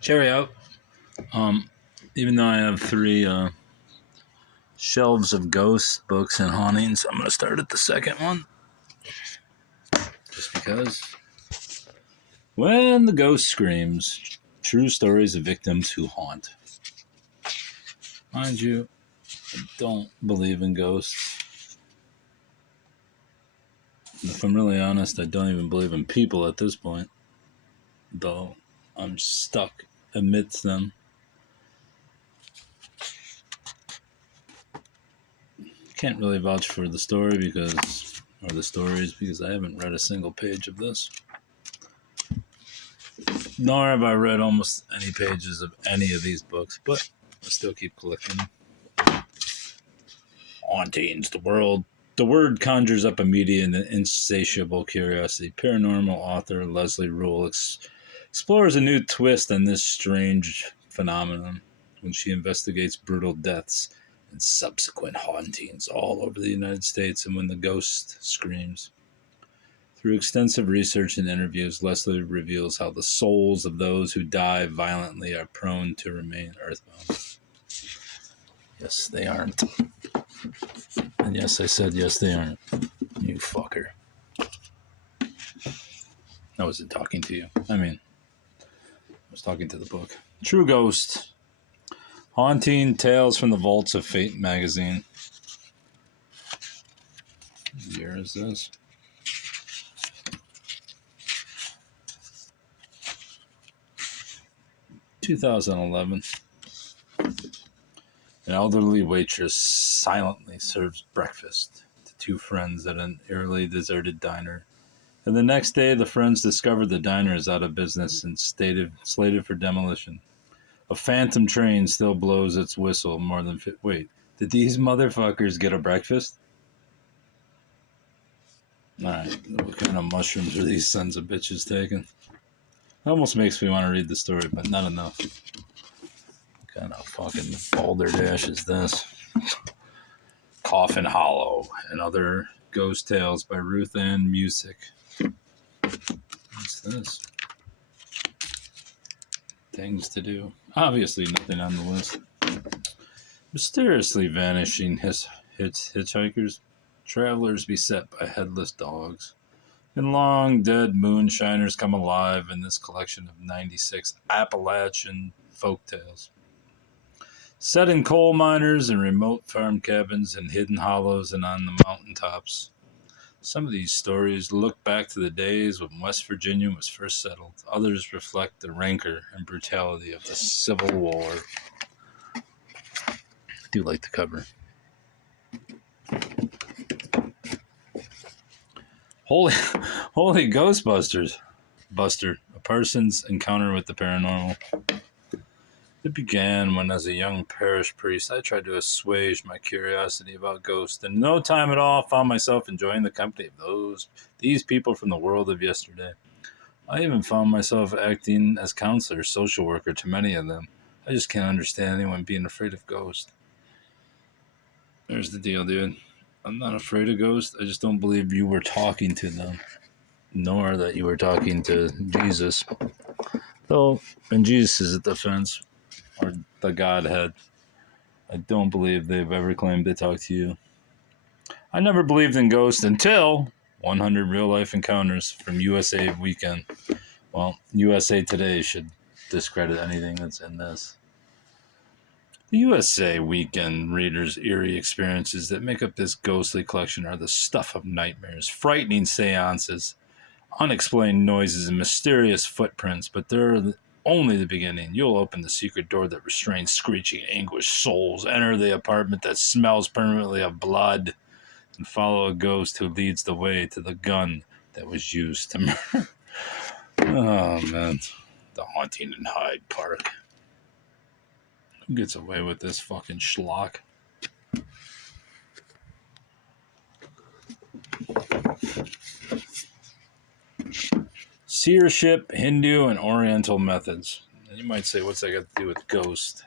Cheerio. Even though I have three shelves of ghost books and hauntings, I'm going to start at the second one. Just because. When the Ghost Screams, True Stories of Victims Who Haunt. Mind you, I don't believe in ghosts. And if I'm really honest, I don't even believe in people at this point. Though I'm stuck amidst them. Can't really vouch for the story or the stories because I haven't read a single page of this. Nor have I read almost any pages of any of these books, but I still keep collecting them. Hauntings, the word conjures up immediate and insatiable curiosity. Paranormal author Leslie Rule explores a new twist on this strange phenomenon when she investigates brutal deaths and subsequent hauntings all over the United States and when the ghost screams. Through extensive research and interviews, Leslie reveals how the souls of those who die violently are prone to remain earthbound. Yes, they aren't. And yes, I said yes, they aren't. You fucker. I wasn't talking to you. I was talking to the book. True Ghost. Haunting Tales from the Vaults of Fate magazine. What year is this? (2011). An elderly waitress silently serves breakfast to two friends at an eerily deserted diner. And the next day, the friends discover the diner is out of business and slated for demolition. A phantom train still blows its whistle more than... Wait, did these motherfuckers get a breakfast? Alright, what kind of mushrooms are these sons of bitches taking? It almost makes me want to read the story, but not enough. What kind of fucking balderdash is this? Coffin Hollow and Other Ghost Tales by Ruth Ann Musick. What's this? Things to do. Obviously nothing on the list. Mysteriously vanishing hitchhikers. Travelers beset by headless dogs. And long dead moonshiners come alive in this collection of 96 Appalachian folk tales. Set in coal miners and remote farm cabins and hidden hollows and on the mountaintops. Some of these stories look back to the days when West Virginia was first settled. Others reflect the rancor and brutality of the Civil War. I do like the cover. Holy Ghostbusters. Buster, a person's encounter with the paranormal. It began when, as a young parish priest, I tried to assuage my curiosity about ghosts, and in no time at all found myself enjoying the company of these people from the world of yesterday. I even found myself acting as counselor, social worker to many of them. I just can't understand anyone being afraid of ghosts. There's the deal, dude. I'm not afraid of ghosts. I just don't believe you were talking to them, nor that you were talking to Jesus. Though, in Jesus' defense, or the Godhead, I don't believe they've ever claimed to talk to you. I never believed in ghosts until 100 real-life encounters from USA Weekend. Well, USA Today should discredit anything that's in this. The USA Weekend readers' eerie experiences that make up this ghostly collection are the stuff of nightmares, frightening seances, unexplained noises, and mysterious footprints, but they're only the beginning. You'll open the secret door that restrains screeching, anguished souls, enter the apartment that smells permanently of blood, and follow a ghost who leads the way to the gun that was used to murder. Oh, man. The Haunting in Hyde Park. Who gets away with this fucking schlock? Seership, Hindu, and Oriental methods. And you might say, what's that got to do with ghost?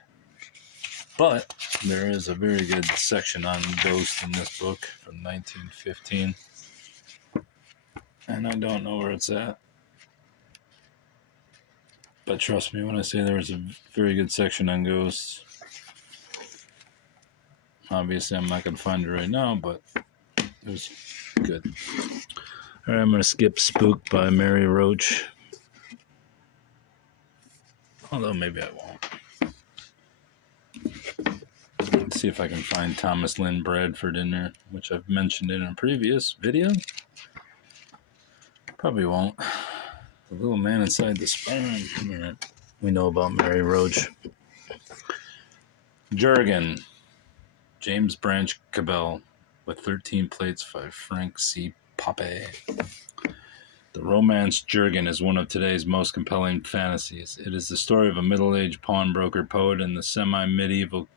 But there is a very good section on ghost in this book from 1915. And I don't know where it's at. But trust me when I say there was a very good section on ghosts. Obviously, I'm not going to find it right now, but it was good. All right, I'm going to skip Spook by Mary Roach. Although maybe I won't. Let's see if I can find Thomas Lynn Bradford in there, which I've mentioned in a previous video. Probably won't. The Little Man Inside the Sperm. Yeah, we know about Mary Roach. Jurgen. James Branch Cabell with 13 plates by Frank C. Poppe. The romance Jurgen is one of today's most compelling fantasies. It is the story of a middle-aged pawnbroker poet in the semi-medieval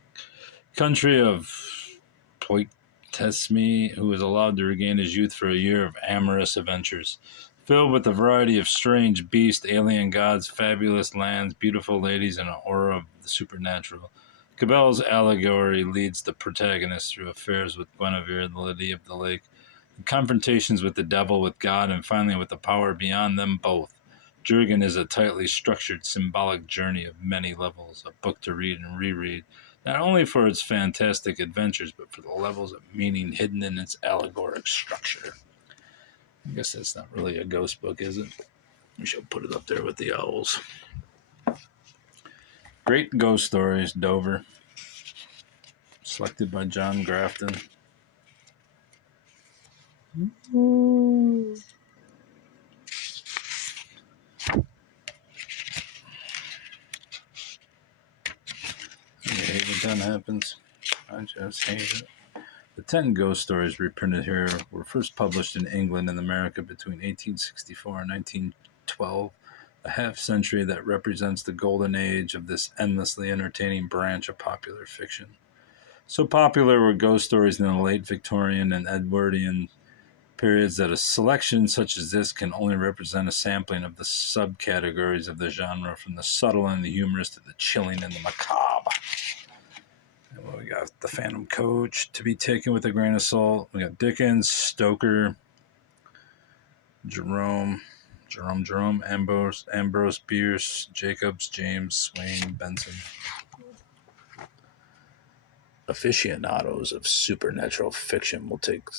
country of Poitesme who is allowed to regain his youth for a year of amorous adventures. Filled with a variety of strange beasts, alien gods, fabulous lands, beautiful ladies, and an aura of the supernatural. Cabell's allegory leads the protagonist through affairs with Guinevere, the Lady of the Lake, confrontations with the devil, with God, and finally with the power beyond them both. Jurgen is a tightly structured, symbolic journey of many levels, a book to read and reread, not only for its fantastic adventures, but for the levels of meaning hidden in its allegoric structure. I guess that's not really a ghost book, is it? We shall put it up there with the owls. Great Ghost Stories, Dover. Selected by John Grafton. Ooh. I hate when that happens. I just hate it. The 10 ghost stories reprinted here were first published in England and America between 1864 and 1912, a half-century that represents the golden age of this endlessly entertaining branch of popular fiction. So popular were ghost stories in the late Victorian and Edwardian periods that a selection such as this can only represent a sampling of the subcategories of the genre, from the subtle and the humorous to the chilling and the macabre. And we got The Phantom Coach to be taken with a grain of salt. We got Dickens, Stoker, Jerome, Ambrose Bierce, Jacobs, James, Swain, Benson. Aficionados of supernatural fiction will take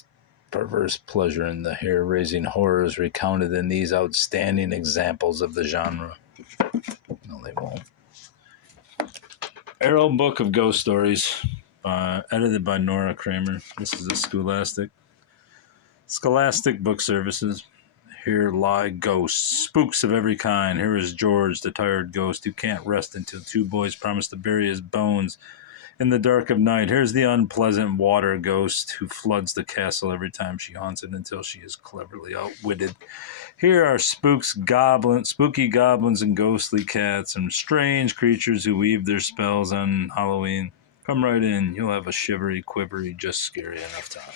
perverse pleasure in the hair-raising horrors recounted in these outstanding examples of the genre. No, they won't. Arrow Book of Ghost Stories, edited by Nora Kramer. This is a Scholastic Book Services. Here lie ghosts, spooks of every kind. Here is George, the tired ghost who can't rest until two boys promise to bury his bones in the dark of night. Here's the unpleasant water ghost who floods the castle every time she haunts it until she is cleverly outwitted. Here are spooky goblins and ghostly cats and strange creatures who weave their spells on Halloween. Come right in. You'll have a shivery, quivery, just scary enough time.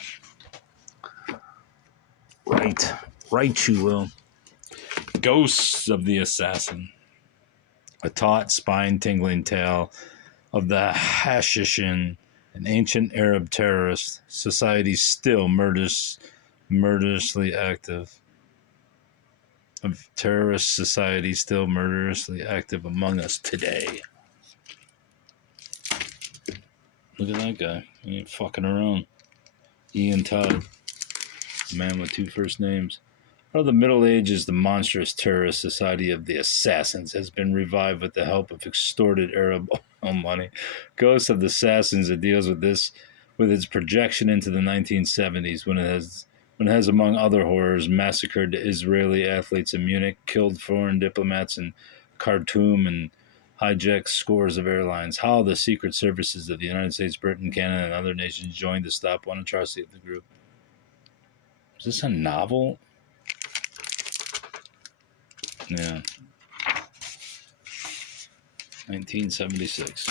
Right you will. Ghosts of the Assassin. A taut, spine-tingling tale of the Hashishin, an ancient Arab terrorist society still murderously active. A terrorist society still murderously active among us today. Look at that guy. He ain't fucking around. Ian Todd. A man with two first names. Out of the Middle Ages, the monstrous terrorist society of the Assassins has been revived with the help of extorted Arab oil money. Ghosts of the Assassins, it deals with this with its projection into the 1970s when it has, among other horrors, massacred Israeli athletes in Munich, killed foreign diplomats in Khartoum, and hijacked scores of airlines. How the secret services of the United States, Britain, Canada, and other nations joined to stop one atrocity of the group. Is this a novel? Yeah. 1976.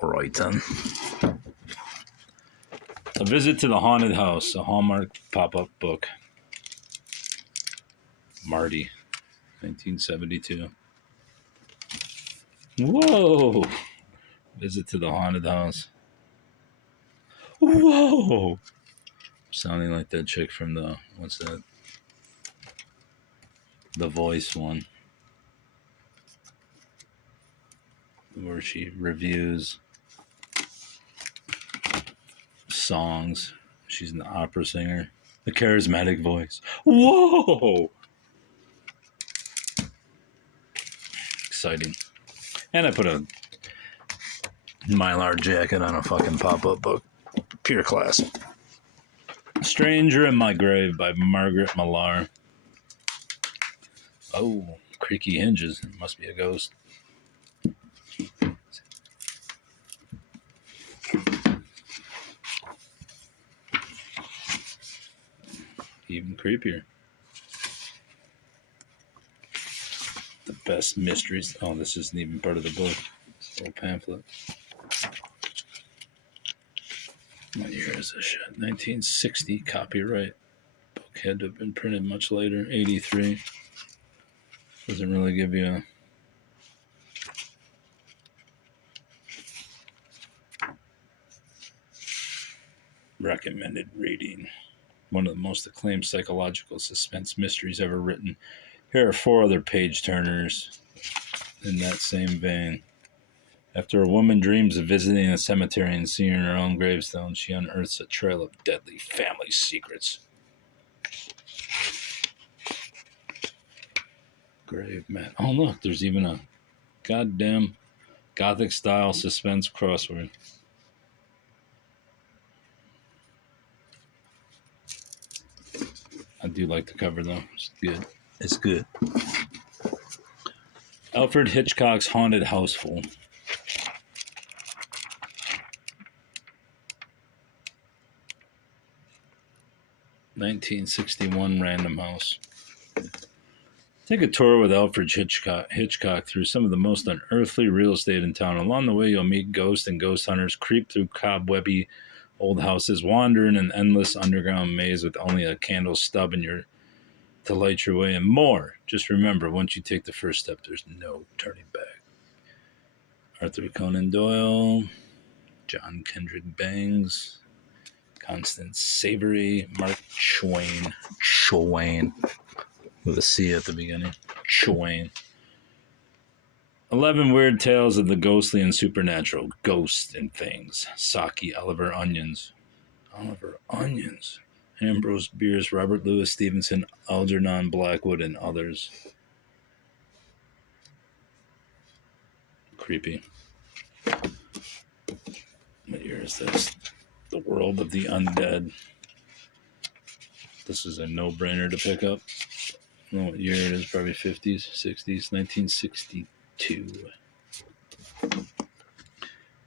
All right, then. A Visit to the Haunted House, a Hallmark pop-up book. Marty, 1972. Whoa! Visit to the Haunted House. Whoa! Sounding like that chick from the, what's that? The Voice one. where she reviews songs. She's an opera singer. A charismatic voice. Whoa! Exciting. And I put a Mylar jacket on a fucking pop-up book. Pure class. Stranger in My Grave by Margaret Millar. Oh, creaky hinges. It must be a ghost. Even creepier. The best mysteries. Oh, this isn't even part of the book. It's a little pamphlet. What year is this shit? 1960 copyright. Book had to have been printed much later. 83. Doesn't really give you a recommended reading. One of the most acclaimed psychological suspense mysteries ever written. Here are 4 other page turners in that same vein. After a woman dreams of visiting a cemetery and seeing her own gravestone, she unearths a trail of deadly family secrets. Grave man. Oh, look, there's even a goddamn Gothic style suspense crossword. I do like the cover though. It's good. It's good. Alfred Hitchcock's Haunted Houseful. 1961 Random House. Take a tour with Alfred Hitchcock through some of the most unearthly real estate in town. Along the way, you'll meet ghosts and ghost hunters, creep through cobwebby old houses, wander in an endless underground maze with only a candle stub to light your way, and more. Just remember, once you take the first step, there's no turning back. Arthur Conan Doyle, John Kendrick Bangs, Constance Savory, Mark Twain, with a C at the beginning, Twain. 11 Weird Tales of the Ghostly and Supernatural, Ghosts and Things, Saki, Oliver Onions, Ambrose Bierce, Robert Louis Stevenson, Algernon Blackwood, and others. Creepy. What year is this? The World of the Undead. This is a no-brainer to pick up. I don't know what year it is, probably 50s, 60s, 1962.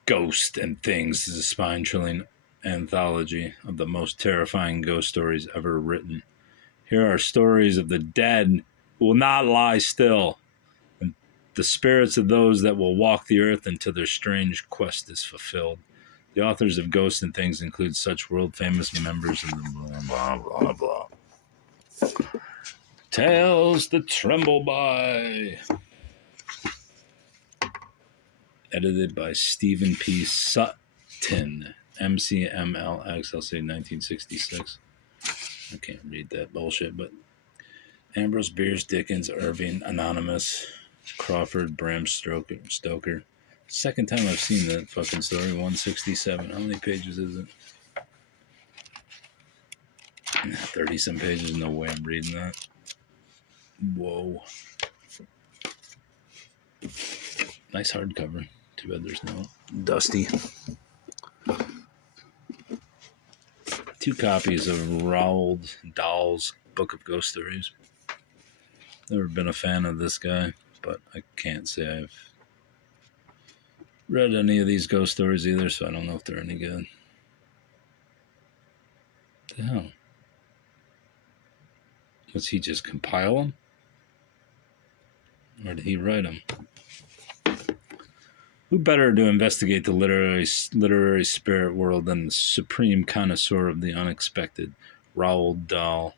Ghost and Things is a spine-chilling anthology of the most terrifying ghost stories ever written. Here are stories of the dead who will not lie still, and the spirits of those that will walk the earth until their strange quest is fulfilled. The authors of Ghosts and Things include such world-famous members of the blah, blah, blah. Tales to Tremble By. Edited by Stephen P. Sutton, MCMLX, I'll say 1966. I can't read that bullshit, but Ambrose Bierce, Dickens, Irving, Anonymous, Crawford, Bram Stoker. Second time I've seen that fucking story, 167. How many pages is it? 30-some pages, no way I'm reading that. Whoa. Nice hardcover. Too bad there's no dusty. 2 copies of Roald Dahl's Book of Ghost Stories. Never been a fan of this guy, but I can't say I've read any of these ghost stories either, so I don't know if they're any good. What the hell? Was he just compile them? Or did he write them? Who better to investigate the literary spirit world than the supreme connoisseur of the unexpected, Roald Dahl?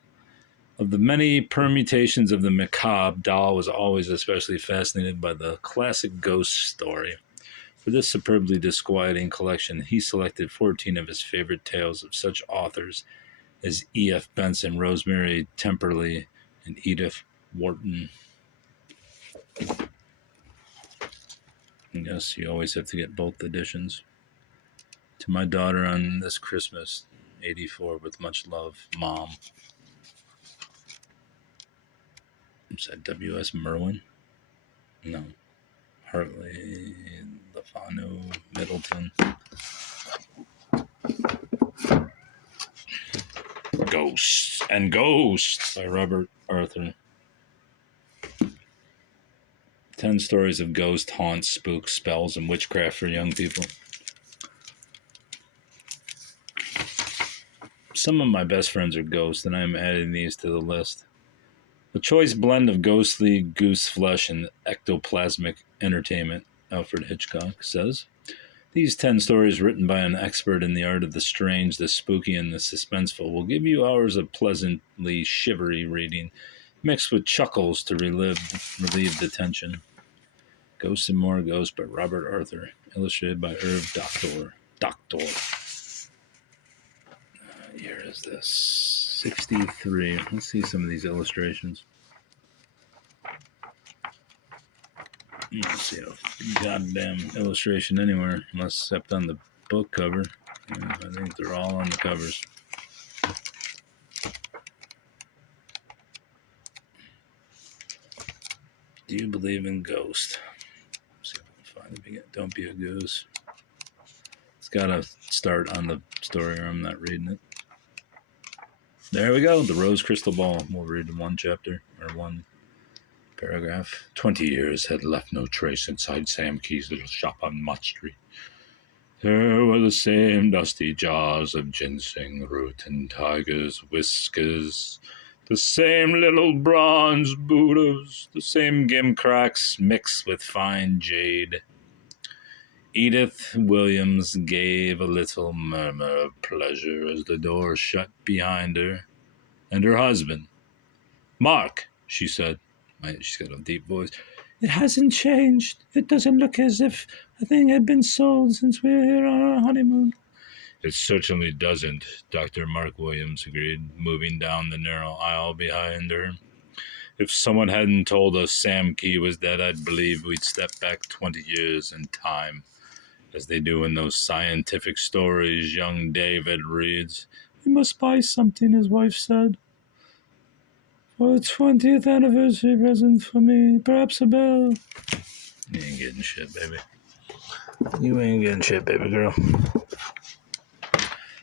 Of the many permutations of the macabre, Dahl was always especially fascinated by the classic ghost story. For this superbly disquieting collection, he selected 14 of his favorite tales of such authors as E.F. Benson, Rosemary Temperley, and Edith Wharton. guess you always have to get both editions. To my daughter on this Christmas, 84, with much love, Mom. Is that W.S. Merwin? No. Hartley, Lefanu, Middleton. Ghosts and Ghosts by Robert Arthur. 10 stories of ghost haunts, spooks, spells, and witchcraft for young people. Some of my best friends are ghosts, and I am adding these to the list. A choice blend of ghostly goose flesh and ectoplasmic entertainment, Alfred Hitchcock says. These 10 stories, written by an expert in the art of the strange, the spooky, and the suspenseful, will give you hours of pleasantly shivery reading, mixed with chuckles to relieve the tension. Ghosts and More Ghosts by Robert Arthur, illustrated by Irv Doctor. Here is this. 63. Let's see some of these illustrations. I don't see a goddamn illustration anywhere, unless except on the book cover. Yeah, I think they're all on the covers. Do you believe in ghosts? Let's see if I can find it again. Don't be a goose. It's got to start on the story or I'm not reading it. There we go. The Rose Crystal Ball. We'll read one chapter or one paragraph. 20 years had left no trace inside Sam Key's little shop on Mott Street. There were the same dusty jars of ginseng root and tiger's whiskers, the same little bronze Buddhas, the same gimcracks mixed with fine jade. Edith Williams gave a little murmur of pleasure as the door shut behind her and her husband. "Mark," she said. She's got a deep voice. "It hasn't changed. It doesn't look as if a thing had been sold since we were here on our honeymoon." "It certainly doesn't," Dr. Mark Williams agreed, moving down the narrow aisle behind her. "If someone hadn't told us Sam Key was dead, I'd believe we'd step back 20 years in time, as they do in those scientific stories young David reads." "We must buy something," his wife said. "For the 20th anniversary present for me. Perhaps a bell." You ain't getting shit, baby. You ain't getting shit, baby girl.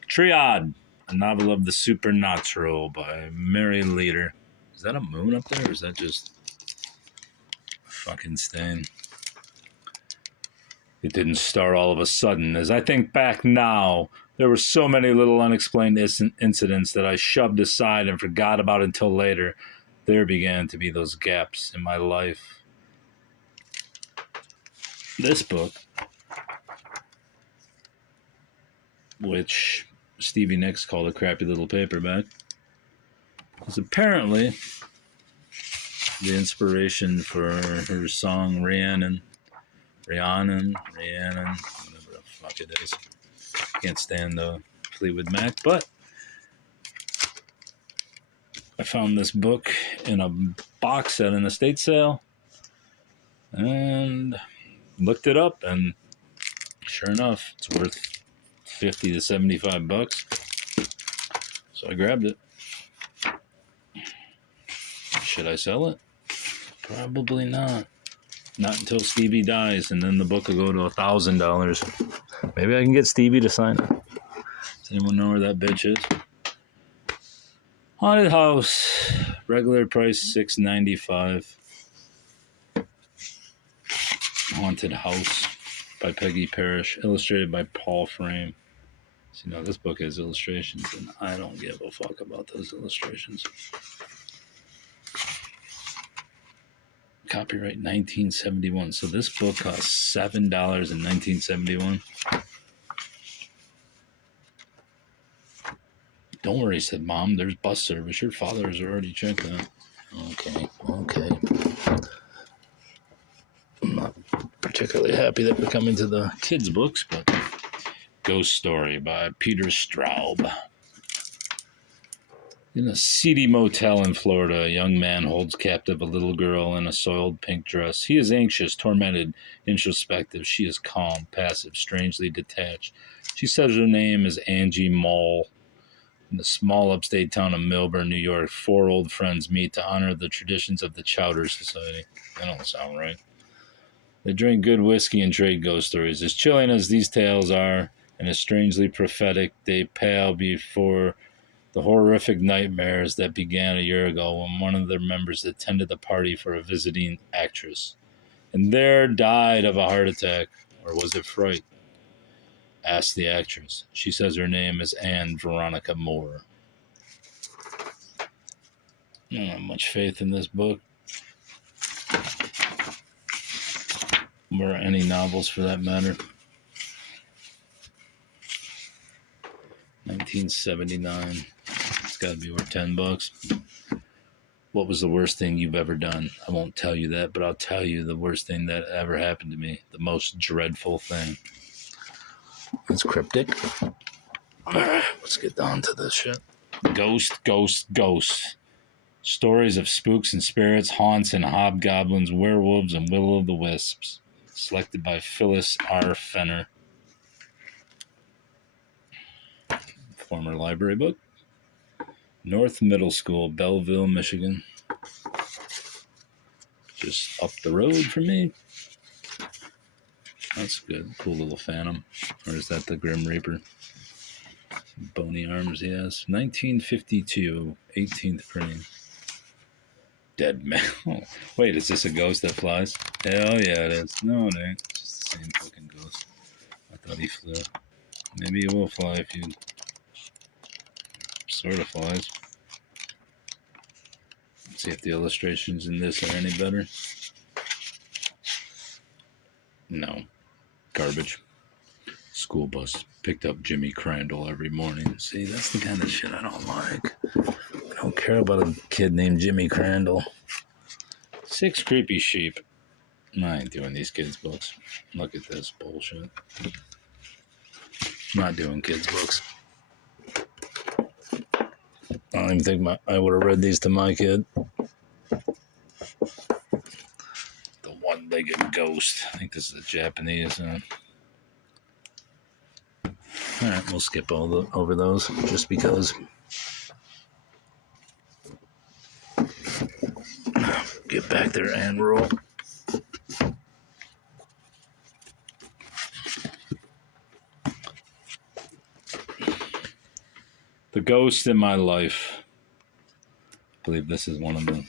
Triad, a novel of the supernatural by Mary Leader. Is that a moon up there, or is that just a fucking stain? It didn't start all of a sudden. As I think back now, there were so many little unexplained incidents that I shoved aside and forgot about until later. There began to be those gaps in my life. This book, which Stevie Nicks called a crappy little paperback, is apparently the inspiration for her song Rhiannon, whatever the fuck it is. Can't stand Fleetwood Mac, but I found this book in a box at an estate sale and looked it up, and sure enough, it's worth $50 to $75. So I grabbed it. Should I sell it? Probably not. Not until Stevie dies, and then the book will go to $1,000. Maybe I can get Stevie to sign it. Does anyone know where that bitch is? Haunted House, regular price $6.95. Haunted House by Peggy Parrish, illustrated by Paul Frame. So, this book has illustrations, and I don't give a fuck about those illustrations. Copyright 1971. So this book cost $7 in 1971. "Don't worry," said Mom. "There's bus service. Your father has already checked that." Okay. I'm not particularly happy that we're coming to the kids' books, but Ghost Story by Peter Straub. In a seedy motel in Florida, a young man holds captive a little girl in a soiled pink dress. He is anxious, tormented, introspective. She is calm, passive, strangely detached. She says her name is Angie Mall. In the small upstate town of Millburn, New York, four old friends meet to honor the traditions of the Chowder Society. That don't sound right. They drink good whiskey and trade ghost stories. As chilling as these tales are, and as strangely prophetic, they pale before the horrific nightmares that began a year ago when one of their members attended the party for a visiting actress and there died of a heart attack. Or was it fright? Asked the actress. She says her name is Anne Veronica Moore. I don't have much faith in this book, or any novels for that matter. 1979. It's got to be worth $10. What was the worst thing you've ever done? I won't tell you that, but I'll tell you the worst thing that ever happened to me. The most dreadful thing. It's cryptic. Let's get down to this shit. Ghost, ghost, ghost. Stories of spooks and spirits, haunts and hobgoblins, werewolves and will-o'-the-wisps. Selected by Phyllis R. Fenner. Former library book. North Middle School, Belleville, Michigan. Just up the road from me. That's good. Cool little Phantom. Or is that the Grim Reaper? Bony arms, yes. 1952, 18th printing. Dead man. Oh, wait, is this a ghost that flies? Hell yeah, it is. No, it ain't. It's just the same fucking ghost. I thought he flew. Maybe it will fly if you... Sort of flies. Let's see if the illustrations in this are any better. No. Garbage. School bus picked up Jimmy Crandall every morning. See, that's the kind of shit I don't like. I don't care about a kid named Jimmy Crandall. 6 creepy sheep. I ain't doing these kids' books. Look at this bullshit. Not doing kids' books. I don't even think I would have read these to my kid. The one-legged ghost. I think this is a Japanese. Alright, we'll skip over those just because. Get back there and roll. The Ghost in My Life. I believe this is one of the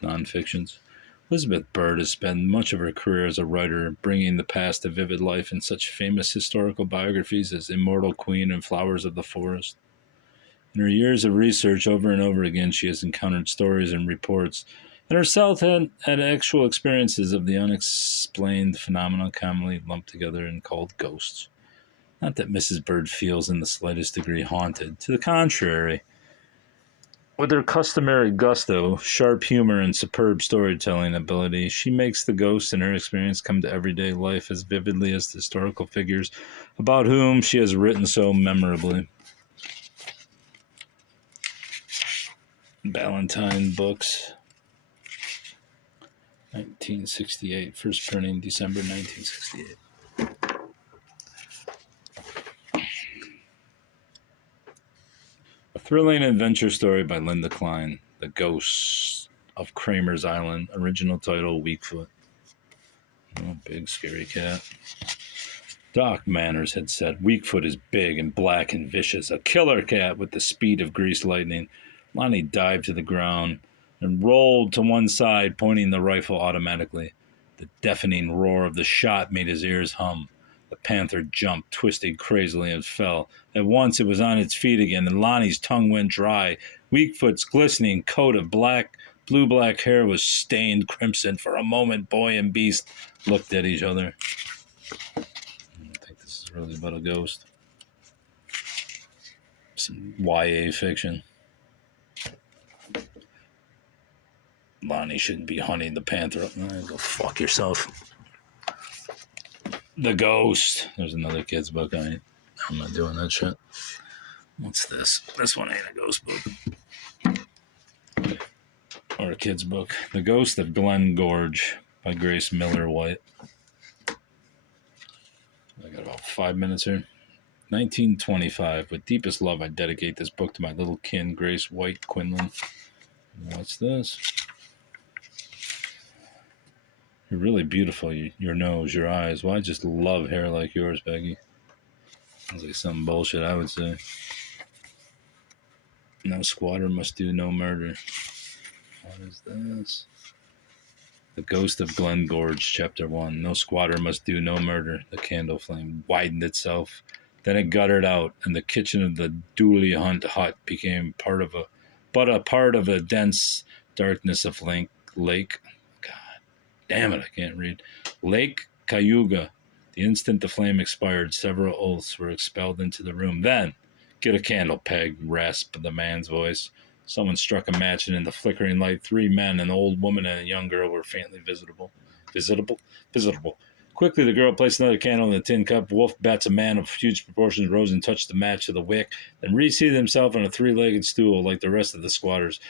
non-fictions. Elizabeth Bird has spent much of her career as a writer, bringing the past to vivid life in such famous historical biographies as Immortal Queen and Flowers of the Forest. In her years of research, over and over again, she has encountered stories and reports, and herself had actual experiences of the unexplained phenomena commonly lumped together and called ghosts. Not that Mrs. Bird feels in the slightest degree haunted. To the contrary. With her customary gusto, sharp humor, and superb storytelling ability, she makes the ghosts in her experience come to everyday life as vividly as the historical figures about whom she has written so memorably. Ballantine Books, 1968. First printing, December 1968. A thrilling adventure story by Linda Klein, The Ghosts of Kramer's Island, original title, Weakfoot. Oh, big scary cat. Doc Manners had said, Weakfoot is big and black and vicious, a killer cat with the speed of greased lightning. Lonnie dived to the ground and rolled to one side, pointing the rifle automatically. The deafening roar of the shot made his ears hum. The panther jumped, twisted crazily, and fell. At once it was on its feet again, and Lonnie's tongue went dry. Weakfoot's glistening coat of blue-black hair was stained crimson. For a moment, boy and beast looked at each other. I don't think this is really about a ghost. Some YA fiction. Lonnie shouldn't be hunting the panther. Go fuck yourself. The Ghost. There's another kid's book. I'm not doing that shit. What's this? This one ain't a ghost book. Or a kid's book. The Ghost of Glen Gorge by Grace Miller White. I got about 5 minutes here. 1925. With deepest love, I dedicate this book to my little kin, Grace White Quinlan. What's this? You're really beautiful. Your nose, your eyes. Well, I just love hair like yours, Peggy. Sounds like some bullshit I would say. No squatter must do no murder. What is this? The Ghost of Glen Gorge, Chapter 1. No squatter must do no murder. The candle flame widened itself. Then it guttered out, and the kitchen of the Dooley Hunt hut became a part of a dense darkness of Lake. God damn it, I can't read. Lake Cayuga. The instant the flame expired, several oaths were expelled into the room. Then, get a candle, Peg, rasped the man's voice. Someone struck a match, and in the flickering light, 3 men, an old woman and a young girl, were faintly visitable. Quickly, the girl placed another candle in the tin cup. Wolf Betts, a man of huge proportions, rose and touched the match to the wick, then reseated himself on a 3-legged stool like the rest of the squatters.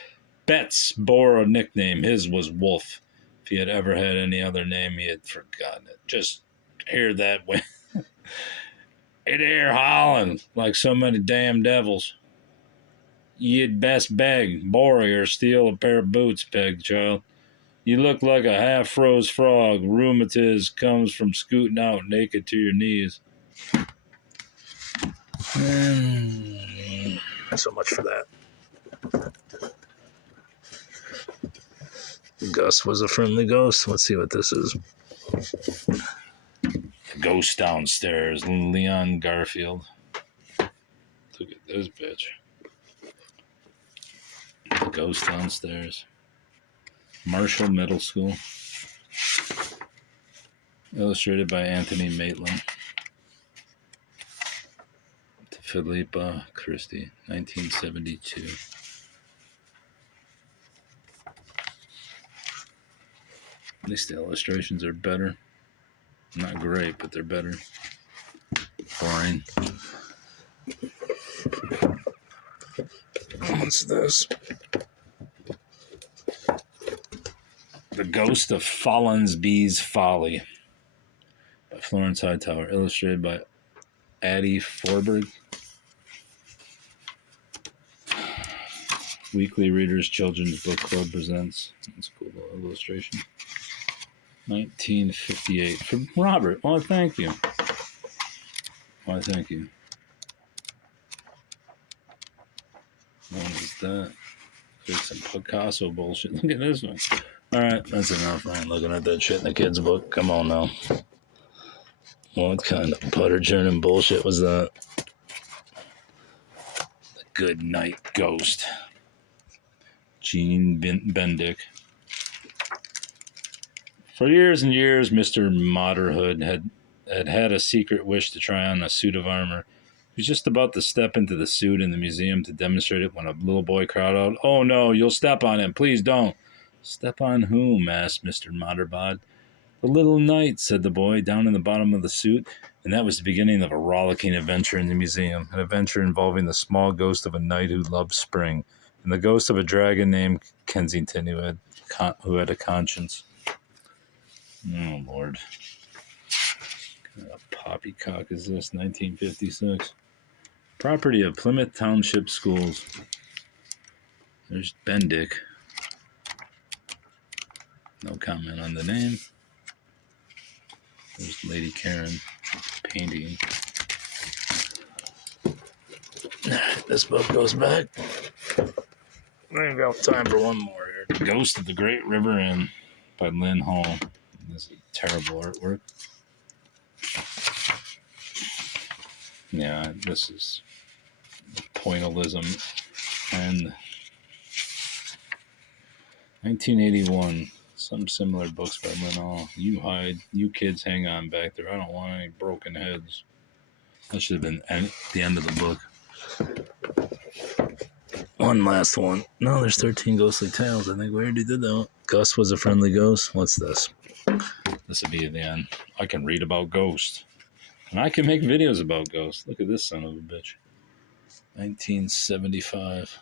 Betts bore a nickname. His was Wolf. If he had ever had any other name, he had forgotten it. Just hear that way. It air howling like so many damn devils. You'd best beg, borrow or steal a pair of boots, Peg, child. You look like a half-froze frog. Rheumatiz comes from scooting out naked to your knees. So much for that. Gus was a friendly ghost. Let's see what this is. The Ghost Downstairs, Leon Garfield. Look at this bitch. The Ghost Downstairs. Marshall Middle School. Illustrated by Anthony Maitland. To Philippa Christie, 1972. At least the illustrations are better. Not great, but they're better. Boring. What's this? The Ghost of Follansbee's Folly by Florence Hightower, illustrated by Addie Forberg. Weekly Readers Children's Book Club presents. That's a cool illustration. 1958. From Robert. Oh, thank you. Why, thank you. What is that? There's some Picasso bullshit. Look at this one. Alright, that's enough. I ain't looking at that shit in the kid's book. Come on now. What kind of putter churning bullshit was that? The Good Night Ghost. Gene Bendick. For years and years, Mr. Motterhood had a secret wish to try on a suit of armor. He was just about to step into the suit in the museum to demonstrate it when a little boy cried out, "Oh no, you'll step on him. Please don't." "Step on whom?" asked Mr. Motterbod. "The little knight," said the boy, down in the bottom of the suit. And that was the beginning of a rollicking adventure in the museum, an adventure involving the small ghost of a knight who loved spring, and the ghost of a dragon named Kensington who had a conscience. Oh, Lord. What kind of poppycock is this? 1956. Property of Plymouth Township Schools. There's Bendick. No comment on the name. There's Lady Karen painting. This book goes back. We've got time for one more here. Ghost of the Great River Inn by Lynn Hall. This is terrible artwork. Yeah, this is pointillism. And 1981. Some similar books by Lynn Hall. You hide. You kids hang on back there. I don't want any broken heads. That should have been at the end of the book. One last one. No, there's 13 ghostly tales. I think we already did that one. Gus was a friendly ghost. What's this? This will be at the end. I can read about ghosts. And I can make videos about ghosts. Look at this son of a bitch. 1975.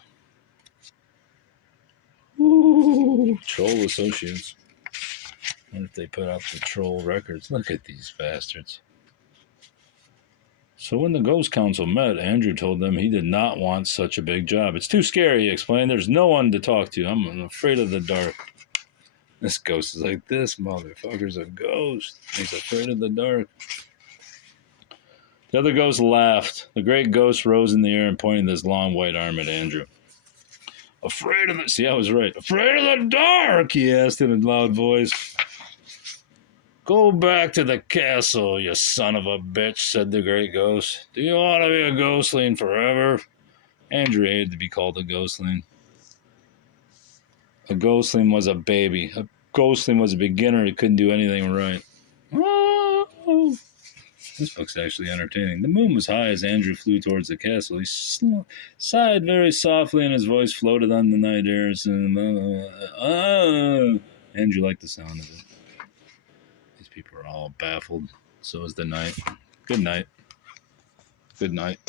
Ooh, Troll Associates. I wonder if they put out the Troll records. Look at these bastards. So when the Ghost Council met, Andrew told them he did not want such a big job. It's too scary, he explained. There's no one to talk to. I'm afraid of the dark. This ghost is like, this motherfucker's a ghost. He's afraid of the dark. The other ghost laughed. The great ghost rose in the air and pointed his long white arm at Andrew. Afraid of the... See, I was right. Afraid of the dark, he asked in a loud voice. Go back to the castle, you son of a bitch, said the great ghost. Do you want to be a ghostling forever? Andrew hated to be called a ghostling. A ghostling was a baby. A ghostling was a beginner who couldn't do anything right. Oh. This book's actually entertaining. The moon was high as Andrew flew towards the castle. He sighed very softly and his voice floated on the night air. Andrew liked the sound of it. These people are all baffled. So is the night. Good night. Good night.